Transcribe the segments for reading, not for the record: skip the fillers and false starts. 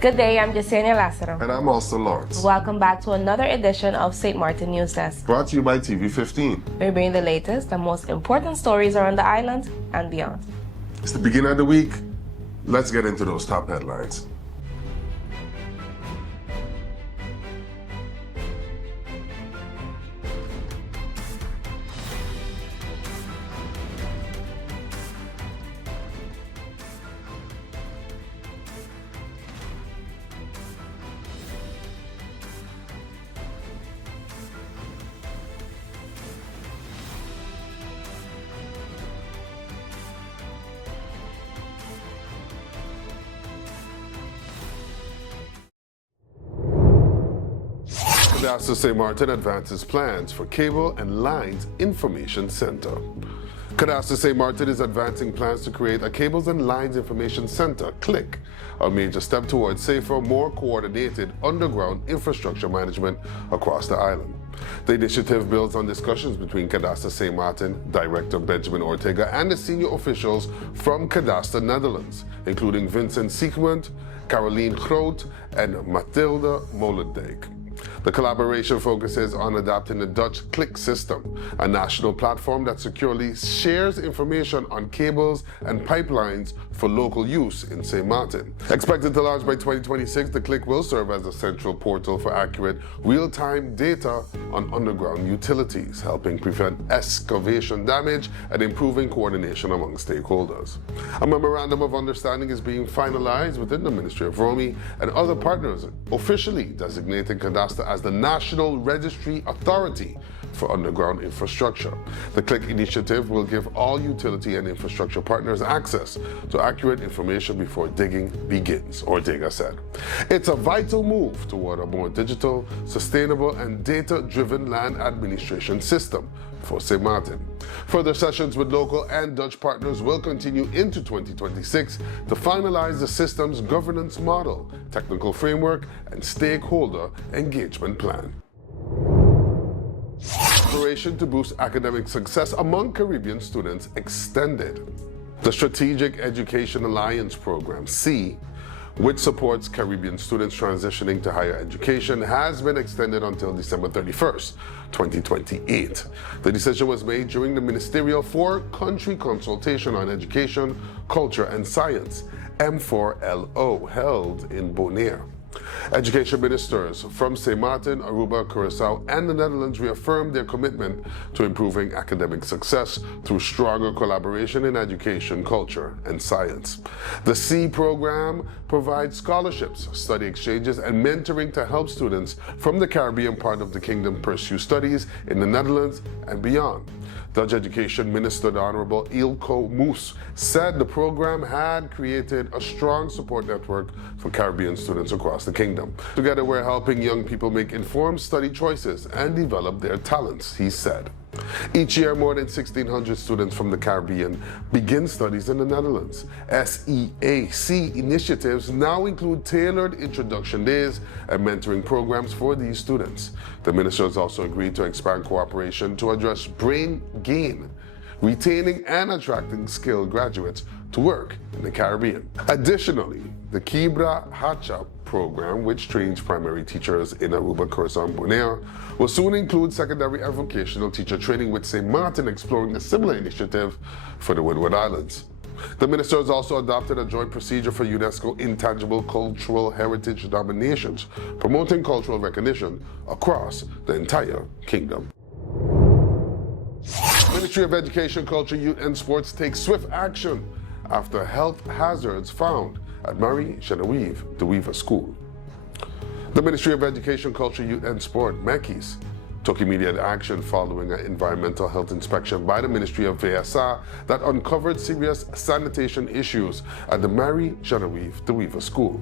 Good day, I'm Jasenia Lassiter. And I'm also Lawrence. Welcome back to another edition of St. Maarten News Desk. Brought to you by TV15. We bring the latest and most important stories around the island and beyond. It's the beginning of the week. Let's get into those top headlines. Kadaster St. Maarten advances plans for Cable and Lines Information Center. Kadaster St. Maarten is advancing plans to create a Cables and Lines Information Center, CLIC, a major step towards safer, more coordinated underground infrastructure management across the island. The initiative builds on discussions between Kadaster St. Maarten, Director Benjamin Ortega, and the senior officials from Kadaster Netherlands, including Vincent Siegmund, Caroline Groot, and Mathilde Molendijk. The collaboration focuses on adapting the Dutch CLIC system, a national platform that securely shares information on cables and pipelines for local use in St. Maarten. Expected to launch by 2026, the CLIC will serve as a central portal for accurate, real-time data on underground utilities, helping prevent excavation damage and improving coordination among stakeholders. A memorandum of understanding is being finalized within the Ministry of Romy and other partners, officially designating Kadaster as the National Registry Authority for Underground Infrastructure. The CLIC initiative will give all utility and infrastructure partners access to accurate information before digging begins, Ortega said. It's a vital move toward a more digital, sustainable, and data-driven land administration system for St. Maarten. Further sessions with local and Dutch partners will continue into 2026 to finalize the system's governance model, technical framework, and stakeholder engagement plan. Operation to boost academic success among Caribbean students extended. The Strategic Education Alliance Program, SEA, which supports Caribbean students transitioning to higher education, has been extended until December 31st, 2028. The decision was made during the Ministerial Four-Country Consultation on Education, Culture and Science, M4LO, held in Bonaire. Education ministers from St. Maarten, Aruba, Curaçao, and the Netherlands reaffirmed their commitment to improving academic success through stronger collaboration in education, culture, and science. The SEA program provides scholarships, study exchanges, and mentoring to help students from the Caribbean part of the kingdom pursue studies in the Netherlands and beyond. Dutch Education Minister, the Honorable Ilko Moes, said the program had created a strong support network for Caribbean students across the kingdom. Together, we're helping young people make informed study choices and develop their talents, he said. Each year, more than 1,600 students from the Caribbean begin studies in the Netherlands. SEAC initiatives now include tailored introduction days and mentoring programs for these students. The ministers also agreed to expand cooperation to address brain gain, retaining and attracting skilled graduates to work in the Caribbean. Additionally, the Kibra Hacha program, which trains primary teachers in Aruba, Curaçao, and Bonaire, will soon include secondary and vocational teacher training, with St. Maarten exploring a similar initiative for the Windward Islands. The ministers also adopted a joint procedure for UNESCO Intangible Cultural Heritage nominations, promoting cultural recognition across the entire kingdom. Ministry of Education, Culture, Youth and Sports takes swift action after health hazards found at Genevieve, the Weever School. The Ministry of Education, Culture, Youth and Sport, MECYS, took immediate action following an environmental health inspection by the Ministry of VSA that uncovered serious sanitation issues at the Genevieve, the Weever School.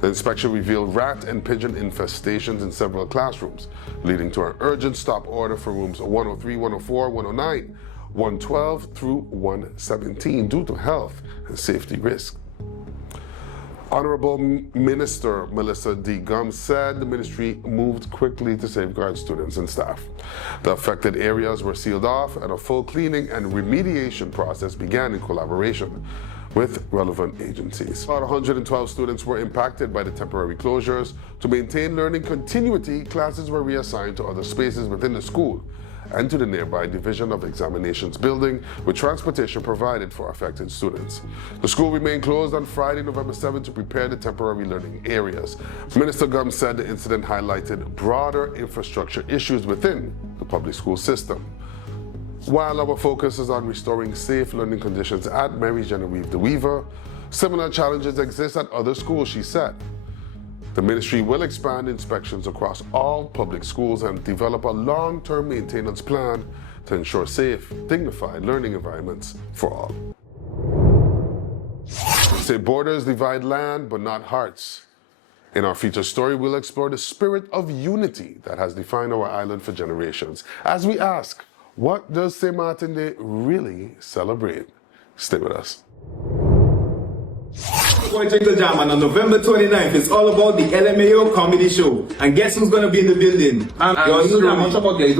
The inspection revealed rat and pigeon infestations in several classrooms, leading to an urgent stop order for rooms 103, 104, 109, 112 through 117 due to health and safety risks. Honorable Minister Melissa D. Gum said the ministry moved quickly to safeguard students and staff. The affected areas were sealed off and a full cleaning and remediation process began in collaboration with relevant agencies. About 112 students were impacted by the temporary closures. To maintain learning continuity, classes were reassigned to other spaces within the school and to the nearby Division of Examinations building, with transportation provided for affected students. The school remained closed on Friday, November 7th to prepare the temporary learning areas. Minister Gum said the incident highlighted broader infrastructure issues within the public school system. While our focus is on restoring safe learning conditions at Mary's Genevieve the Weever, similar challenges exist at other schools, she said. The ministry will expand inspections across all public schools and develop a long-term maintenance plan to ensure safe, dignified learning environments for all. Say borders divide land, but not hearts. In our feature story, we'll explore the spirit of unity that has defined our island for generations. As we ask, what does St. Maarten Day really celebrate? Stay with us. Jingle Jam, and on November 29th, it's all about the LMAO comedy show. And guess who's going to be in the building?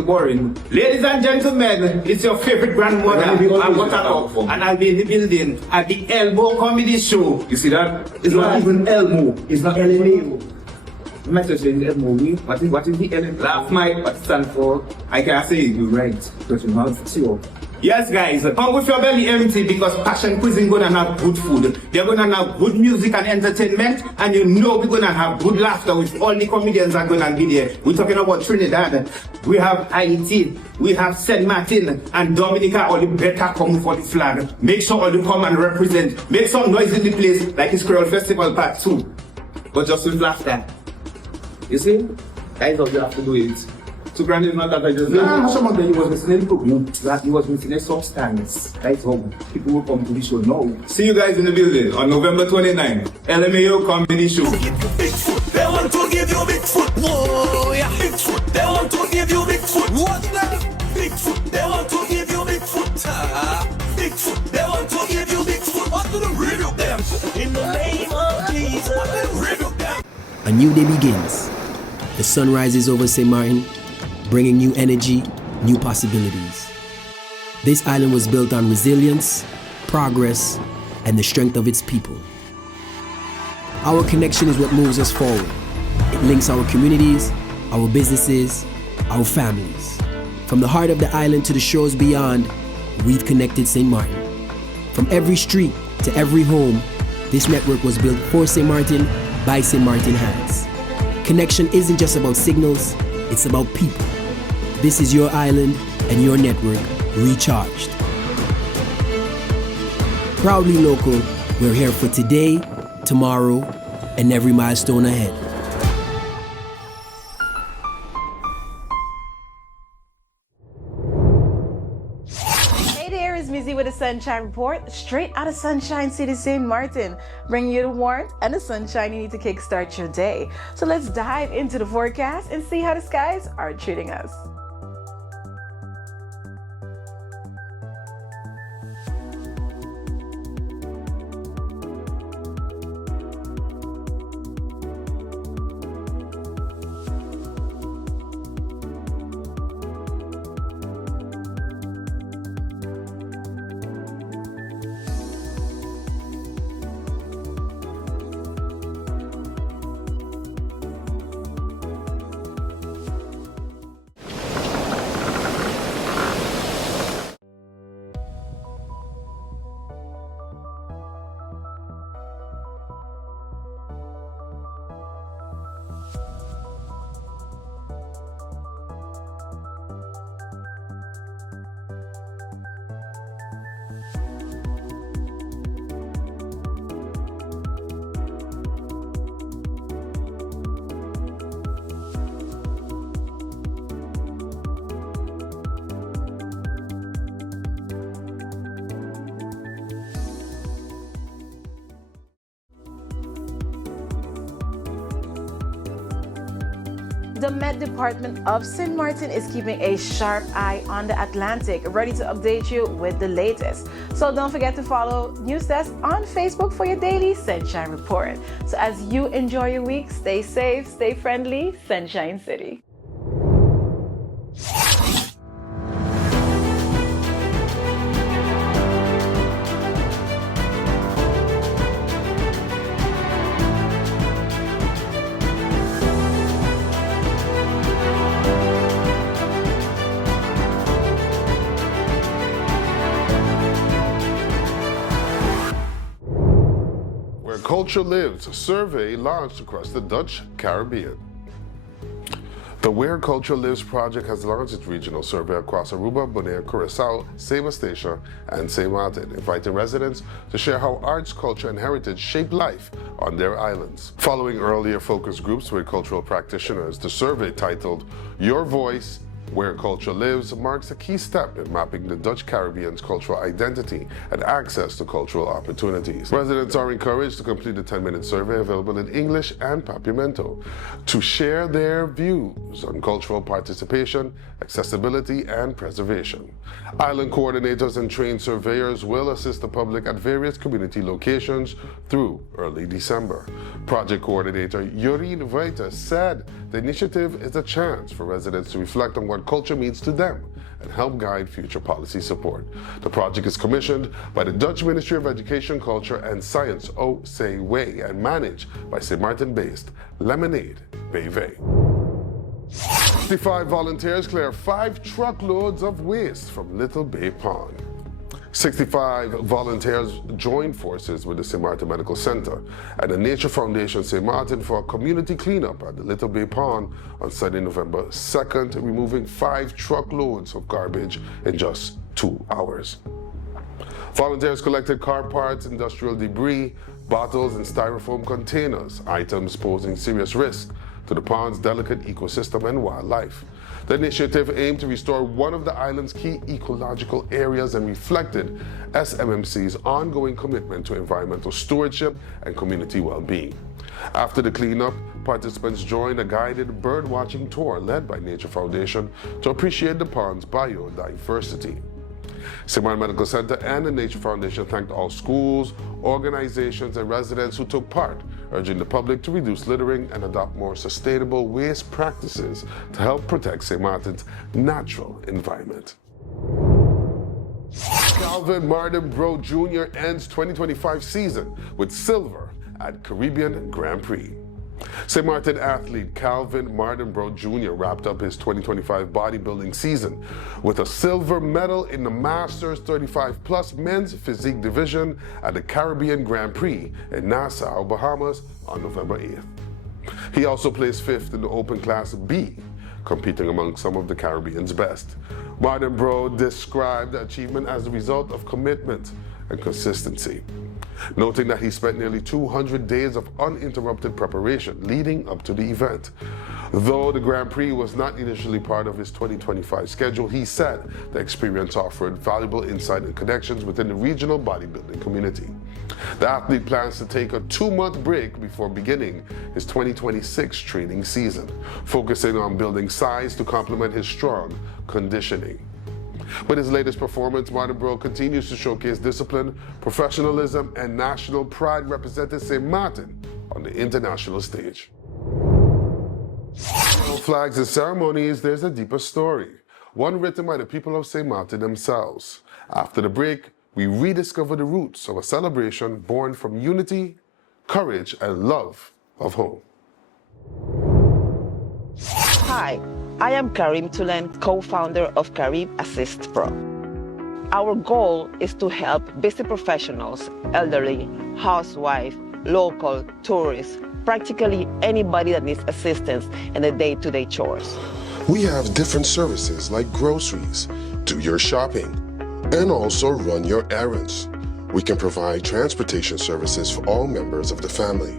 Boring. Ladies and gentlemen, it's your favorite grandmother, and I'll be in the building at the Elbow Comedy Show. You see that? It's not even Elmo. It's not LMAO. The message is Elmo. What is the LMAO? Laugh Mike, what it stands for? I can't say it, you're right. Because you're not sure. Yes, guys, come with your belly empty because Passion Cuisine gonna have good food. They're gonna have good music and entertainment, and you know we're gonna have good laughter with all the comedians that are gonna be there. We're talking about Trinidad, we have Haiti, we have Sint Maarten, and Dominica. All the better come for the flag. Make sure all you come and represent. Make some noise in the place like it's Creole Festival Part 2, but just with laughter. You see? Guys, you have to do it. So granted, not that I just someone that he was listening to that he was missing a substance. That's how people will come to the show now. See you guys in the building on November 29th. LMAO Comedy Show. They want to give you big foot. Whoa, yeah. Big foot. They want to give you big foot. What that? Big foot. They want to give you big foot. Big foot. They want to give you big foot. What do the rid of them? In the name of Jesus. What do the rid of them? A new day begins. The sun rises over St. Maarten, bringing new energy, new possibilities. This island was built on resilience, progress, and the strength of its people. Our connection is what moves us forward. It links our communities, our businesses, our families. From the heart of the island to the shores beyond, we've connected St. Maarten. From every street to every home, this network was built for St. Maarten by St. Maarten hands. Connection isn't just about signals, it's about people. This is your island and your network recharged. Proudly local, we're here for today, tomorrow, and every milestone ahead. Hey there, it's MECYS with a Sunshine Report, straight out of Sunshine City, St. Maarten, bringing you the warmth and the sunshine you need to kickstart your day. So let's dive into the forecast and see how the skies are treating us. The Met Department of St. Maarten is keeping a sharp eye on the Atlantic, ready to update you with the latest. So don't forget to follow NEWSDESK on Facebook for your daily Sunshine Report. So as you enjoy your week, stay safe, stay friendly, Sunshine City. Culture Lives survey launched across the Dutch Caribbean. The Where Culture Lives project has launched its regional survey across Aruba, Bonaire, Curaçao, Saint Maarten, and Sint Maarten, inviting residents to share how arts, culture, and heritage shape life on their islands. Following earlier focus groups with cultural practitioners, the survey titled Your Voice, Where Culture Lives marks a key step in mapping the Dutch Caribbean's cultural identity and access to cultural opportunities. Residents are encouraged to complete the 10-minute survey available in English and Papiamento to share their views on cultural participation, accessibility, and preservation. Island coordinators and trained surveyors will assist the public at various community locations through early December. Project coordinator Jorien Vijter said the initiative is a chance for residents to reflect on what culture means to them and help guide future policy support. The project is commissioned by the Dutch Ministry of Education, Culture and Science, OCW, and managed by Sint Maarten-based Lemonade BV. 65 volunteers clear 5 truckloads of waste from Little Bay Pond. 65 volunteers joined forces with the Sint Maarten Medical Center and the Nature Foundation Sint Maarten for a community cleanup at the Little Bay Pond on Sunday, November 2nd, removing 5 truckloads of garbage in just 2 hours. Volunteers collected car parts, industrial debris, bottles, and styrofoam containers, items posing serious risk to the pond's delicate ecosystem and wildlife. The initiative aimed to restore one of the island's key ecological areas and reflected SMMC's ongoing commitment to environmental stewardship and community well-being. After the cleanup, participants joined a guided bird-watching tour led by Nature Foundation to appreciate the pond's biodiversity. Sint Maarten Medical Center and the Nature Foundation thanked all schools, organizations, and residents who took part, urging the public to reduce littering and adopt more sustainable waste practices to help protect Sint Maarten's natural environment. Mardembrough Jr. ends 2025 season with silver at Caribbean Grand Prix. Sint Maarten athlete Mardembrough Jr. wrapped up his 2025 bodybuilding season with a silver medal in the Masters 35+ men's physique division at the Caribbean Grand Prix in Nassau, Bahamas on November 8th. He also placed 5th in the Open Class B, competing among some of the Caribbean's best. Mardembrough described the achievement as a result of commitment and consistency, noting that he spent nearly 200 days of uninterrupted preparation leading up to the event. Though the Grand Prix was not initially part of his 2025 schedule, he said the experience offered valuable insight and connections within the regional bodybuilding community. The athlete plans to take a 2-month break before beginning his 2026 training season, focusing on building size to complement his strong conditioning. With his latest performance, Mardembrough continues to showcase discipline, professionalism, and national pride, representing Sint Maarten on the international stage. Beyond flags and ceremonies, there's a deeper story, one written by the people of Sint Maarten themselves. After the break, we rediscover the roots of a celebration born from unity, courage, and love of home. Hi, I am Karim Tulen, co-founder of Carib Assist Pro. Our goal is to help busy professionals, elderly, housewives, local, tourists, practically anybody that needs assistance in the day-to-day chores. We have different services like groceries, do your shopping, and also run your errands. We can provide transportation services for all members of the family,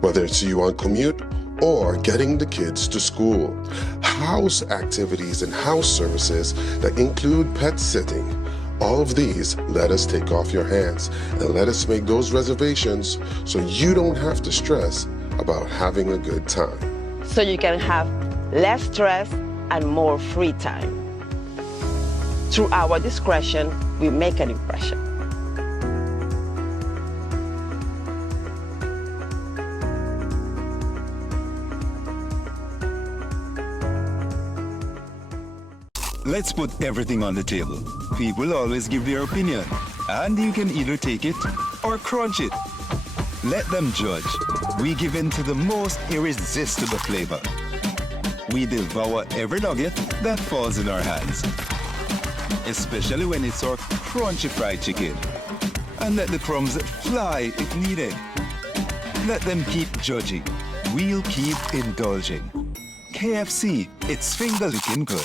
whether it's you on commute or getting the kids to school. House activities and house services that include pet sitting. All of these let us take off your hands and let us make those reservations so you don't have to stress about having a good time. So you can have less stress and more free time. Through our discretion, we make an impression. Let's put everything on the table. People always give their opinion, and you can either take it or crunch it. Let them judge. We give in to the most irresistible flavor. We devour every nugget that falls in our hands, especially when it's our crunchy fried chicken. And let the crumbs fly if needed. Let them keep judging. We'll keep indulging. KFC, it's finger licking good.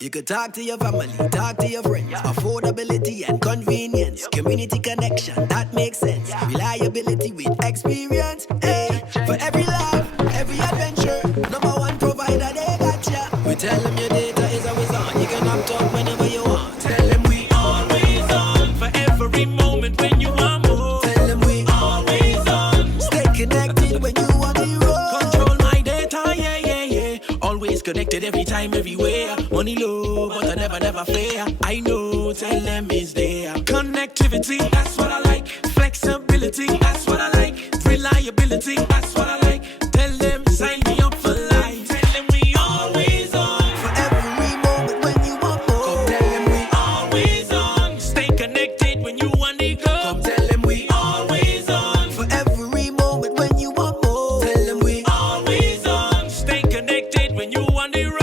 You could talk to your family, talk to your friends. Affordability and convenience. Community connection, that makes sense. Reliability with experience. Hey, for every life, every adventure. Number one provider, they got ya. We tell them your data is always on. You can opt out whenever you want. Tell them we always on. For every moment when you want more. Tell them we always on. Stay connected when you want the road. Control my data, yeah, yeah, yeah. Always connected every time, everywhere. Money low, but I never fair. I know, tell them is there. Connectivity, that's what I like. Flexibility, that's what I like. Reliability, that's what I like. Tell them, sign me up for life. Tell them we always on. For every moment when you want more. Come tell them we always on. Stay connected when you want to go. Come tell them we always on. For every moment when you want more. Tell them we always on. Stay connected when you want the road.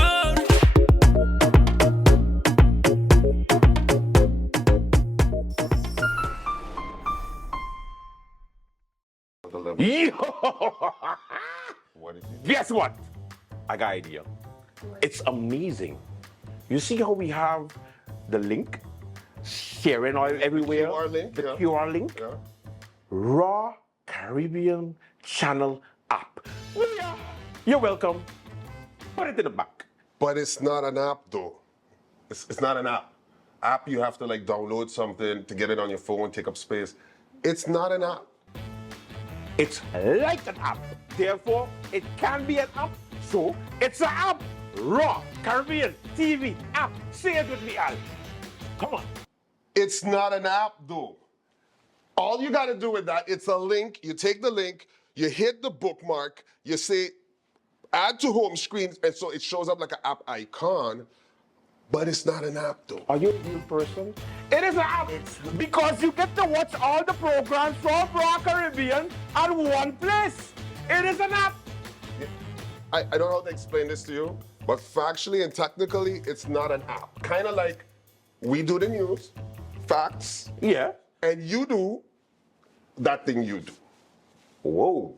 Guess what? I got an idea. It's amazing. You see how we have the link sharing all everywhere? QR link, the yeah. QR link. Yeah. Raw Caribbean Channel app. Well, yeah. You're welcome. Put it in the back. But it's not an app though. It's not an app. App, you have to like download something to get it on your phone, take up space. It's not an app. It's like an app. Therefore, it can be an app. So, it's an app. Raw Caribbean TV app. Say it with me, Al. Come on. It's not an app though. All you gotta do with that, it's a link. You take the link, you hit the bookmark, you say add to home screen, and so it shows up like an app icon, but it's not an app though. Are you a real person? It is an app because you get to watch all the programs from Raw Caribbean at one place. It is an app. I don't know how to explain this to you, but factually and technically, it's not an app. Kind of like we do the news, facts, Yeah. and you do that thing you do. Whoa.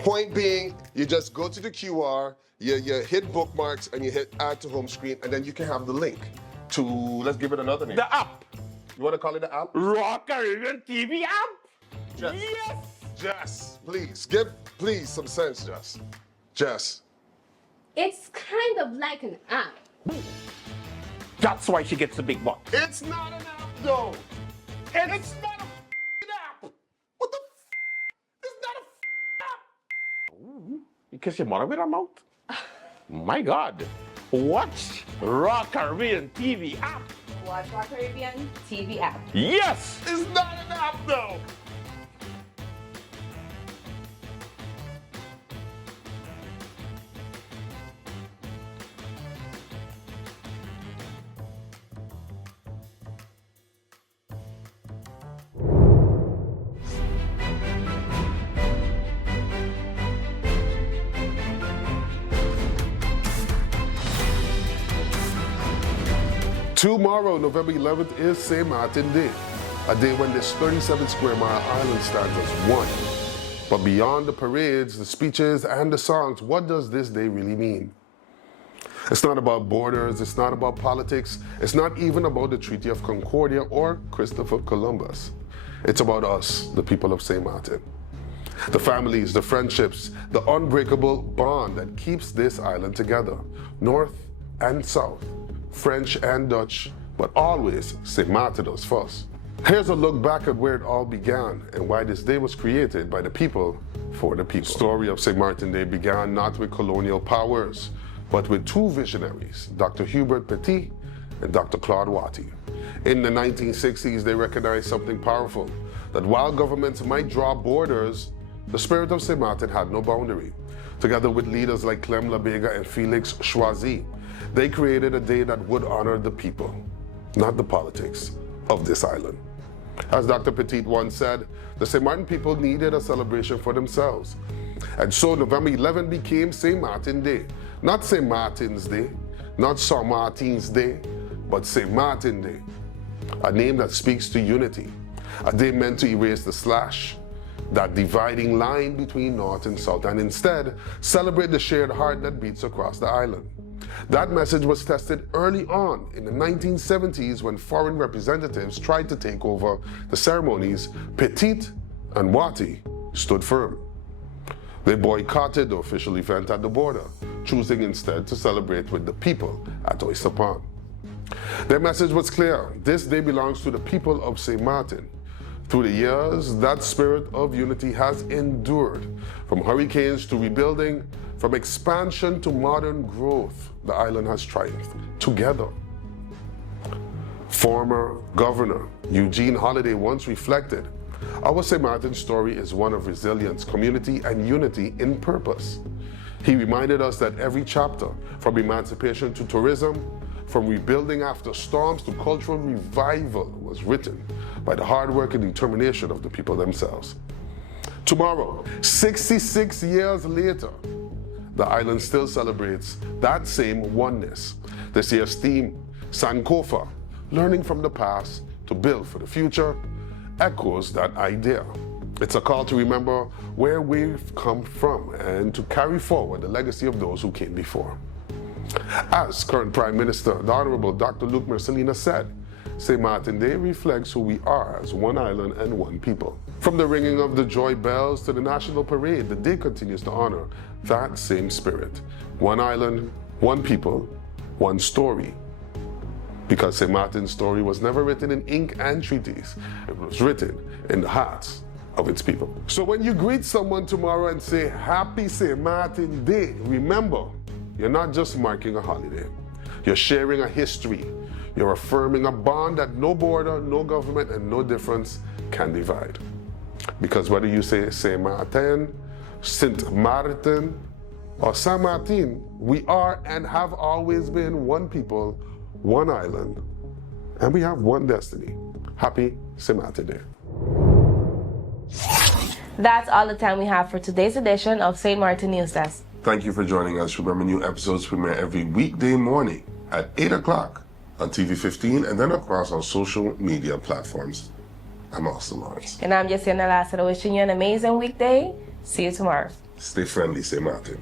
Point being, you just go to the QR, you hit bookmarks, and you hit add to home screen, and then you can have the link to, let's give it another name. The app. You want to call it the app? Raw Caribbean TV app. Jess. Yes. Jess, please, give some sense, Jess. Jess. It's kind of like an app. That's why she gets the big bucks. It's not an app, though. It's not a app. What the It's not a app. Ooh, you kiss your mother with her mouth? My God. Watch Raw Caribbean TV app. Watch Raw Caribbean TV app. Yes. It's not an app, though. Tomorrow, November 11th, is Sint Maarten Day, a day when this 37 square mile island stands as one. But beyond the parades, the speeches, and the songs, what does this day really mean? It's not about borders, it's not about politics, it's not even about the Treaty of Concordia or Christopher Columbus. It's about us, the people of Sint Maarten. The families, the friendships, the unbreakable bond that keeps this island together, north and south. French and Dutch, but always Sint Maarteners first. Here's a look back at where it all began and why this day was created by the people for the people. The story of Sint Maarten Day began not with colonial powers, but with two visionaries, Dr. Hubert Petit and Dr. Claude Watty. In the 1960s, they recognized something powerful, that while governments might draw borders, the spirit of Sint Maarten had no boundary. Together with leaders like Clem Labega and Felix Choisy, they created a day that would honor the people, not the politics, of this island. As Dr. Petit once said, the Sint Maarten people needed a celebration for themselves. And so November 11 became Sint Maarten Day. Not St. Martin's Day, not St. Martin's Day, but Sint Maarten Day. A name that speaks to unity. A day meant to erase the slash that dividing line between North and South, and instead celebrate the shared heart that beats across the island. That message was tested early on in the 1970s when foreign representatives tried to take over the ceremonies. Petit and Wati stood firm. They boycotted the official event at the border, choosing instead to celebrate with the people at Oyster Pond. Their message was clear: this day belongs to the people of Sint Maarten. Through the years, that spirit of unity has endured. From hurricanes to rebuilding, from expansion to modern growth, the island has triumphed together. Former Governor Eugene Holliday once reflected, "Our Sint Maarten story is one of resilience, community, and unity in purpose." He reminded us that every chapter, from emancipation to tourism, from rebuilding after storms to cultural revival, was written by the hard work and determination of the people themselves. Tomorrow, 66 years later, the island still celebrates that same oneness. This year's theme, Sankofa, learning from the past to build for the future, echoes that idea. It's a call to remember where we've come from and to carry forward the legacy of those who came before. As current Prime Minister, the Honorable Dr. Luc Mercelina said, Sint Maarten Day reflects who we are as one island and one people. From the ringing of the joy bells to the national parade, the day continues to honor that same spirit. One island, one people, one story. Because Sint Maarten's story was never written in ink and treaties. It was written in the hearts of its people. So when you greet someone tomorrow and say, Happy Sint Maarten Day, remember, you're not just marking a holiday. You're sharing a history. You're affirming a bond that no border, no government, and no difference can divide. Because whether you say Sint Maarten, Sint Maarten, or Sint Maarten, we are and have always been one people, one island, and we have one destiny. Happy Sint Maarten Day. That's all the time we have for today's edition of St. Maarten News Desk. Thank you for joining us. Remember, new episodes premiere every weekday morning at 8 o'clock on TV 15 and then across our social media platforms. I'm Austin Lawrence. And I'm Jessica Nalasa, wishing you an amazing weekday. See you tomorrow. Stay friendly, Sint Maarten.